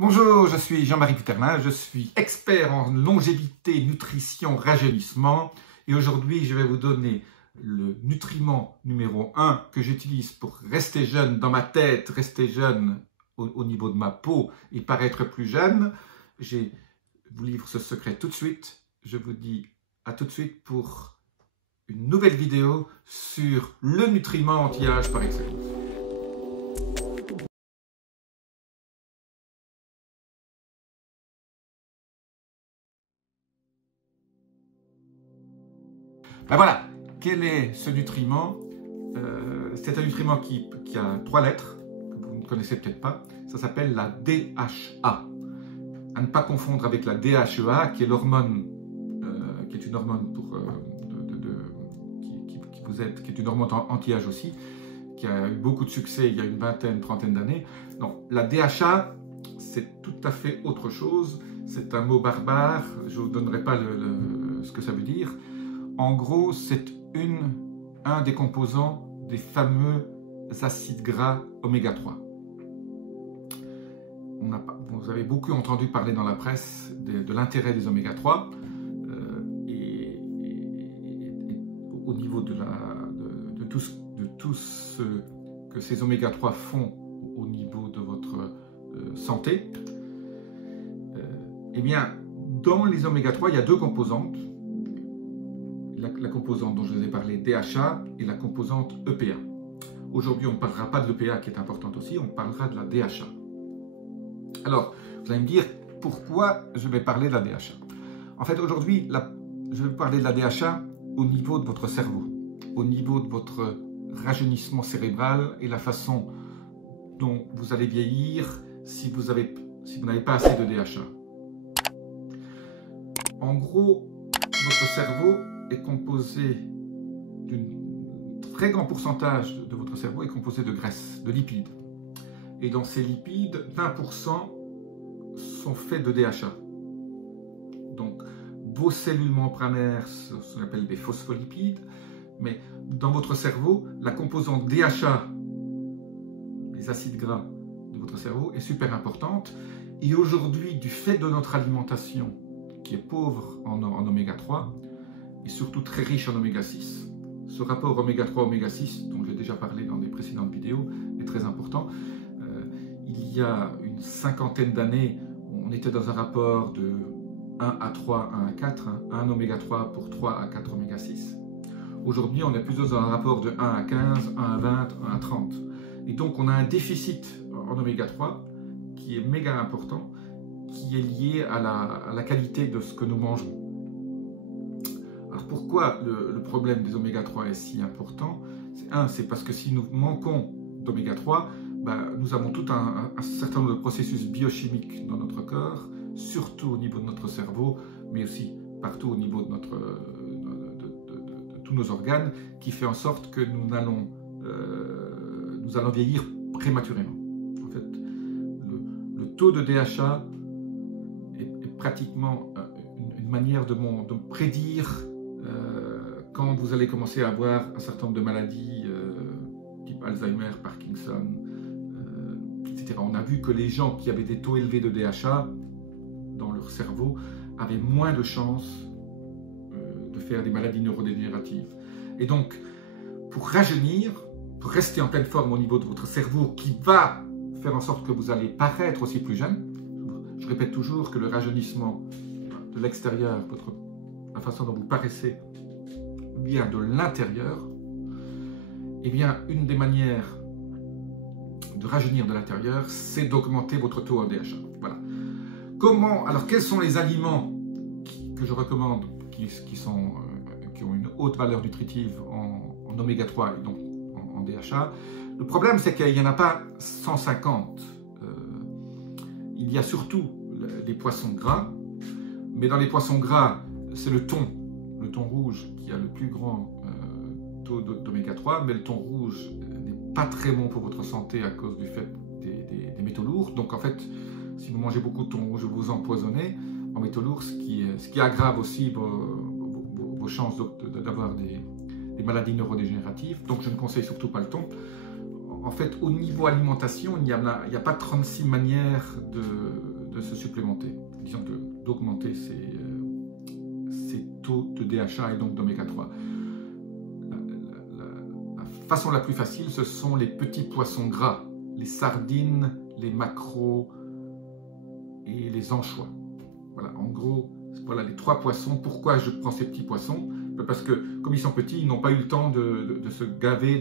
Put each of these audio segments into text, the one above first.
Bonjour, je suis Jean-Marie Puterlin, je suis expert en longévité, nutrition, rajeunissement et aujourd'hui je vais vous donner le nutriment numéro 1 que j'utilise pour rester jeune dans ma tête, rester jeune au niveau de ma peau et paraître plus jeune. Je vous livre ce secret tout de suite. Je vous dis à tout de suite pour une nouvelle vidéo sur le nutriment anti-âge par excellence. Ben voilà, quel est ce nutriment? C'est un nutriment qui a 3 lettres, que vous ne connaissez peut-être pas. Ça s'appelle la DHA. À ne pas confondre avec la DHEA, qui est l'hormone, qui est une hormone qui vous aide, qui est une hormone anti-âge aussi, qui a eu beaucoup de succès il y a une vingtaine, trentaine d'années. Non, la DHA, c'est tout à fait autre chose. C'est un mot barbare, je ne vous donnerai pas ce que ça veut dire. En gros, c'est un des composants des fameux acides gras oméga 3. Vous avez beaucoup entendu parler dans la presse de l'intérêt des oméga 3 et au niveau de tout ce que ces oméga 3 font au niveau de votre santé. Eh bien, dans les oméga 3, il y a 2 composantes. La composante dont je vous ai parlé, DHA, et la composante EPA. Aujourd'hui, on ne parlera pas de l'EPA qui est importante aussi, on parlera de la DHA. Alors, vous allez me dire pourquoi je vais parler de la DHA. En fait, aujourd'hui, je vais vous parler de la DHA au niveau de votre cerveau, au niveau de votre rajeunissement cérébral et la façon dont vous allez vieillir si vous n'avez pas assez de DHA. En gros, votre cerveau est composé très grand pourcentage de votre cerveau est composé de graisse, de lipides. Et dans ces lipides, 20% sont faits de DHA. Donc, vos cellules membranaires, ce qu'on appelle des phospholipides, mais dans votre cerveau, la composante DHA, les acides gras de votre cerveau, est super importante. Et aujourd'hui, du fait de notre alimentation, qui est pauvre en oméga 3, et surtout très riche en oméga 6. Ce rapport oméga 3 oméga 6 dont j'ai déjà parlé dans des précédentes vidéos est très important. Il y a une cinquantaine d'années, on était dans un rapport de 1 à 3, 1 à 4, 1 oméga 3 pour 3 à 4 oméga 6. Aujourd'hui, on est plutôt dans un rapport de 1 à 15, 1 à 20, 1 à 30. Et donc, on a un déficit en oméga 3 qui est méga important, qui est lié à la qualité de ce que nous mangeons. Alors pourquoi le problème des oméga 3 est si important? C'est parce que si nous manquons d'oméga 3, nous avons tout un certain nombre de processus biochimiques dans notre corps, surtout au niveau de notre cerveau, mais aussi partout au niveau de tous nos organes, qui fait en sorte que nous allons vieillir prématurément. En fait, le taux de DHA est pratiquement une manière de prédire quand vous allez commencer à avoir un certain nombre de maladies type Alzheimer, Parkinson, etc. On a vu que les gens qui avaient des taux élevés de DHA dans leur cerveau avaient moins de chances de faire des maladies neurodégénératives. Et donc, pour rajeunir, pour rester en pleine forme au niveau de votre cerveau qui va faire en sorte que vous allez paraître aussi plus jeune, je répète toujours que le rajeunissement de l'extérieur, la façon dont vous paraissez, vient de l'intérieur. Eh bien, une des manières de rajeunir de l'intérieur, c'est d'augmenter votre taux en DHA. Voilà. Alors, quels sont les aliments que je recommande qui ont une haute valeur nutritive en oméga 3 et donc en DHA? Le problème, c'est qu'il n'y en a pas 150. Il y a surtout les poissons gras, mais dans les poissons gras, c'est le thon rouge qui a le plus grand taux d'oméga 3, mais le thon rouge n'est pas très bon pour votre santé à cause du fait des métaux lourds. Donc en fait, si vous mangez beaucoup de thon rouge, vous vous empoisonnez en métaux lourds, ce qui aggrave aussi vos chances d'avoir des maladies neurodégénératives. Donc je ne conseille surtout pas le thon. En fait, au niveau alimentation, il n'y a pas 36 manières de de se supplémenter, disons d'augmenter ces taux de DHA et donc d'oméga 3. La façon la plus facile, ce sont les petits poissons gras, les sardines, les maquereaux et les anchois. Voilà, en gros, voilà les 3 poissons. Pourquoi je prends ces petits poissons? Parce que comme ils sont petits, ils n'ont pas eu le temps de se gaver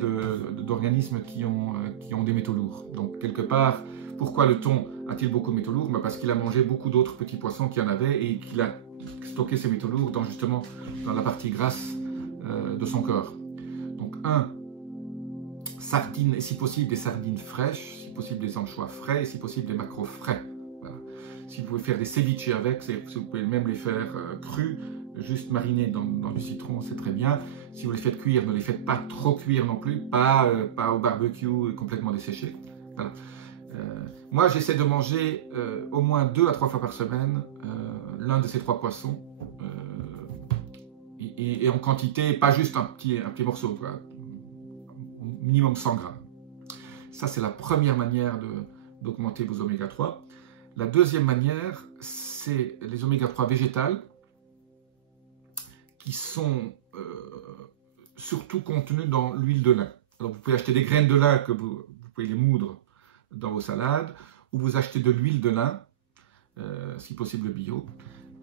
d'organismes qui ont des métaux lourds. Donc quelque part, pourquoi le thon a-t-il beaucoup de métaux lourds? Parce qu'il a mangé beaucoup d'autres petits poissons qui en avaient et qu'il a stocké ces métaux lourds justement dans la partie grasse de son corps. Donc sardines, et si possible des sardines fraîches, si possible des anchois frais, et si possible des maquereaux frais. Voilà. Si vous pouvez faire des ceviches avec, si vous pouvez même les faire crus, juste marinés dans du citron, c'est très bien. Si vous les faites cuire, ne les faites pas trop cuire non plus, pas au barbecue complètement desséché. Voilà. Moi, j'essaie de manger au moins 2 à 3 fois par semaine l'un de ces 3 poissons et en quantité, pas juste un petit morceau, quoi. Minimum 100 grammes. Ça, c'est la première manière d'augmenter vos oméga 3. La deuxième manière, c'est les oméga 3 végétales qui sont surtout contenus dans l'huile de lin. Alors, vous pouvez acheter des graines de lin que vous pouvez les moudre dans vos salades, ou vous achetez de l'huile de lin, si possible bio,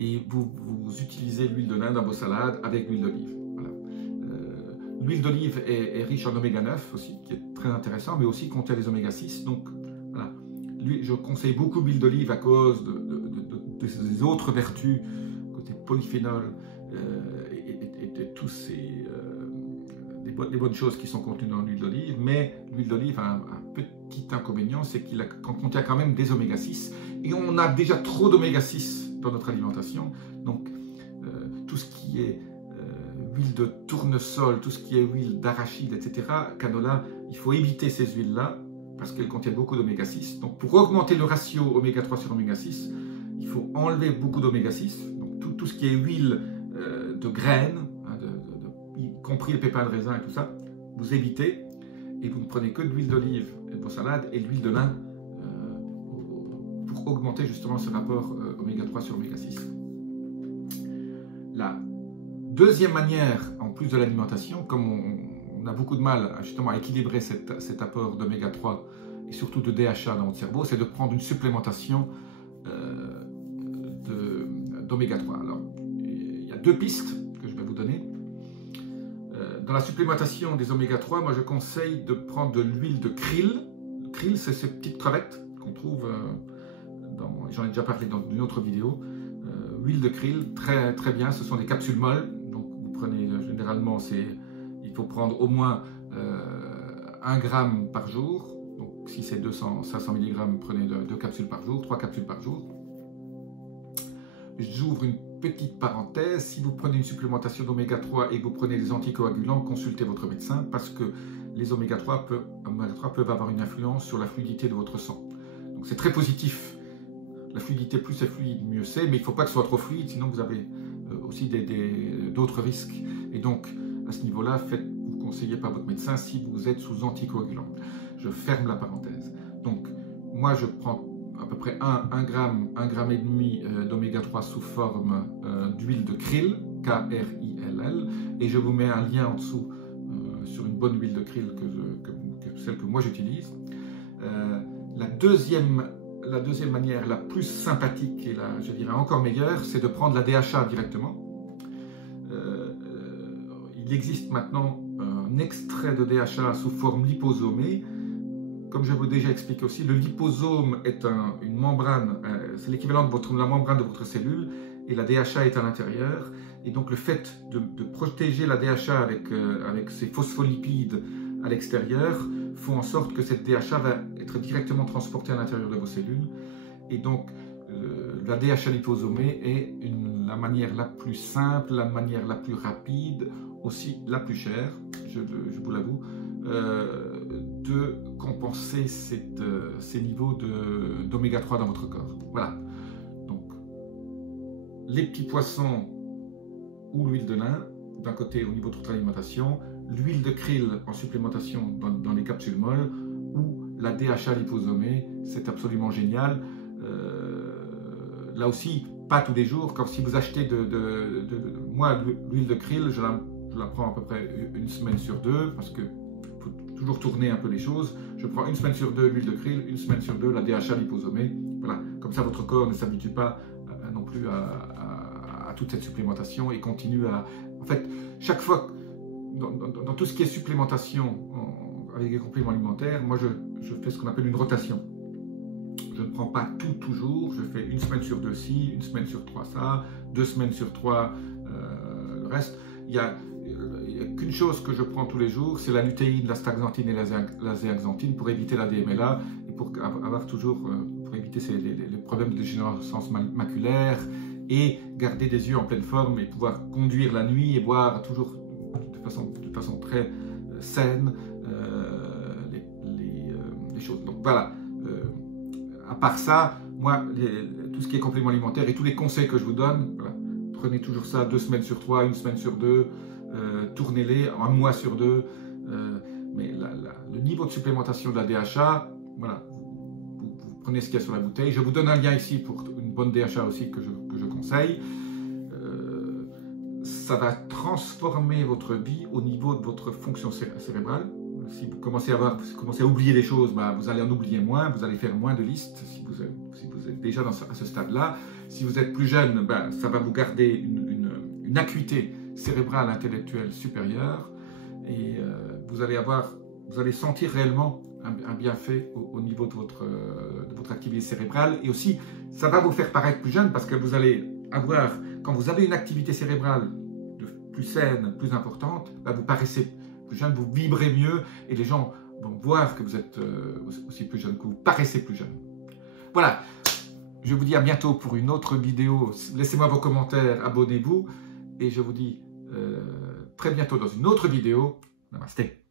et vous utilisez l'huile de lin dans vos salades avec l'huile d'olive. Voilà. L'huile d'olive est riche en oméga 9 aussi, qui est très intéressant, mais aussi contient des oméga 6. Donc, voilà. Je conseille beaucoup l'huile d'olive à cause de ses autres vertus, côté polyphénol, et tous ces des bonnes choses qui sont contenues dans l'huile d'olive, mais l'huile d'olive a un petit inconvénient, c'est qu'il contient quand même des oméga 6, et on a déjà trop d'oméga 6 dans notre alimentation. Donc tout ce qui est huile de tournesol, tout ce qui est huile d'arachide, etc., canola, il faut éviter ces huiles-là, parce qu'elles contiennent beaucoup d'oméga 6. Donc pour augmenter le ratio oméga 3 sur oméga 6, il faut enlever beaucoup d'oméga 6, donc tout ce qui est huile de graines, y compris le pépin de raisin et tout ça, vous évitez, et vous ne prenez que de l'huile d'olive de vos salades et l'huile de lin pour augmenter justement ce rapport oméga 3 sur oméga 6. La deuxième manière, en plus de l'alimentation, comme on a beaucoup de mal justement à équilibrer cet apport d'oméga 3 et surtout de DHA dans votre cerveau, c'est de prendre une supplémentation d'oméga 3. Alors, il y a 2 pistes que je vais vous donner. Dans la supplémentation des oméga 3, moi je conseille de prendre de l'huile de krill. Le krill, c'est ces petites crevettes qu'on trouve j'en ai déjà parlé dans une autre vidéo. Huile de krill, très, très bien, ce sont des capsules molles. Donc vous prenez, généralement, il faut prendre au moins 1 gramme par jour. Donc si c'est 500 mg, prenez 2 capsules par jour, 3 capsules par jour. J'ouvre une petite parenthèse, si vous prenez une supplémentation d'oméga 3 et que vous prenez des anticoagulants, consultez votre médecin parce que les oméga 3 peuvent avoir une influence sur la fluidité de votre sang. Donc c'est très positif. La fluidité, plus c'est fluide, mieux c'est, mais il ne faut pas que ce soit trop fluide, sinon vous avez aussi d'autres risques. Et donc, à ce niveau-là, vous conseillez par votre médecin si vous êtes sous anticoagulant. Je ferme la parenthèse. Donc, moi, je prends à peu près 1 gramme et demi d'oméga 3 sous forme d'huile de krill, K-R-I-L-L, et je vous mets un lien en dessous sur une bonne huile de krill celle que moi j'utilise. La deuxième manière la plus sympathique et je dirais encore meilleure, c'est de prendre la DHA directement. Il existe maintenant un extrait de DHA sous forme liposomée. Comme je vous ai déjà expliqué aussi, le liposome est une membrane, c'est l'équivalent de la membrane de votre cellule, et la DHA est à l'intérieur. Et donc le fait de protéger la DHA avec ses phospholipides à l'extérieur font en sorte que cette DHA va être directement transportée à l'intérieur de vos cellules. Et donc la DHA liposomée est la manière la plus simple, la manière la plus rapide, aussi la plus chère, je vous l'avoue, de compenser ces niveaux d'oméga 3 dans votre corps. Voilà. Donc, les petits poissons ou l'huile de lin, d'un côté au niveau de votre alimentation, l'huile de krill en supplémentation dans les capsules molles, ou la DHA liposomée, c'est absolument génial. là aussi, pas tous les jours. Quand si vous achetez moi, l'huile de krill, je la prends à peu près une semaine sur 2, parce que faut toujours tourner un peu les choses. Je prends une semaine sur 2 l'huile de krill, une semaine sur 2 la DHA liposomée. Voilà, comme ça votre corps ne s'habitue pas non plus à toute cette supplémentation et continue à... En fait, chaque fois, dans tout ce qui est supplémentation avec des compléments alimentaires, moi je fais ce qu'on appelle une rotation. Je ne prends pas tout toujours, je fais une semaine sur 2 ci, une semaine sur 3 ça, 2 semaines sur 3 le reste. Il n'y a qu'une chose que je prends tous les jours, c'est la lutéine, la staxanthine et la zéaxanthine pour éviter la DMLA et pour avoir toujours, pour éviter les problèmes de dégénérescence maculaire et garder des yeux en pleine forme et pouvoir conduire la nuit et boire toujours de façon très saine les choses. Donc voilà. À part ça, moi, tout ce qui est complément alimentaire et tous les conseils que je vous donne, voilà, prenez toujours ça 2 semaines sur 3, une semaine sur 2, tournez-les un mois sur 2. Mais le niveau de supplémentation de la DHA, voilà, vous prenez ce qu'il y a sur la bouteille. Je vous donne un lien ici pour une bonne DHA aussi que je conseille. Ça va transformer votre vie au niveau de votre fonction cérébrale. Si vous commencez à oublier les choses, vous allez en oublier moins, vous allez faire moins de listes si vous êtes déjà à ce stade-là. Si vous êtes plus jeune, ça va vous garder une acuité cérébrale intellectuelle supérieure et vous allez sentir réellement un bienfait au niveau de votre activité cérébrale. Et aussi, ça va vous faire paraître plus jeune parce que vous allez avoir, quand vous avez une activité cérébrale plus saine, plus importante, vous paraissez plus jeune, vous vibrez mieux et les gens vont voir que vous êtes aussi plus jeune, que vous paraissez plus jeune. Voilà, je vous dis à bientôt pour une autre vidéo. Laissez-moi vos commentaires, abonnez-vous et je vous dis très bientôt dans une autre vidéo. Namasté.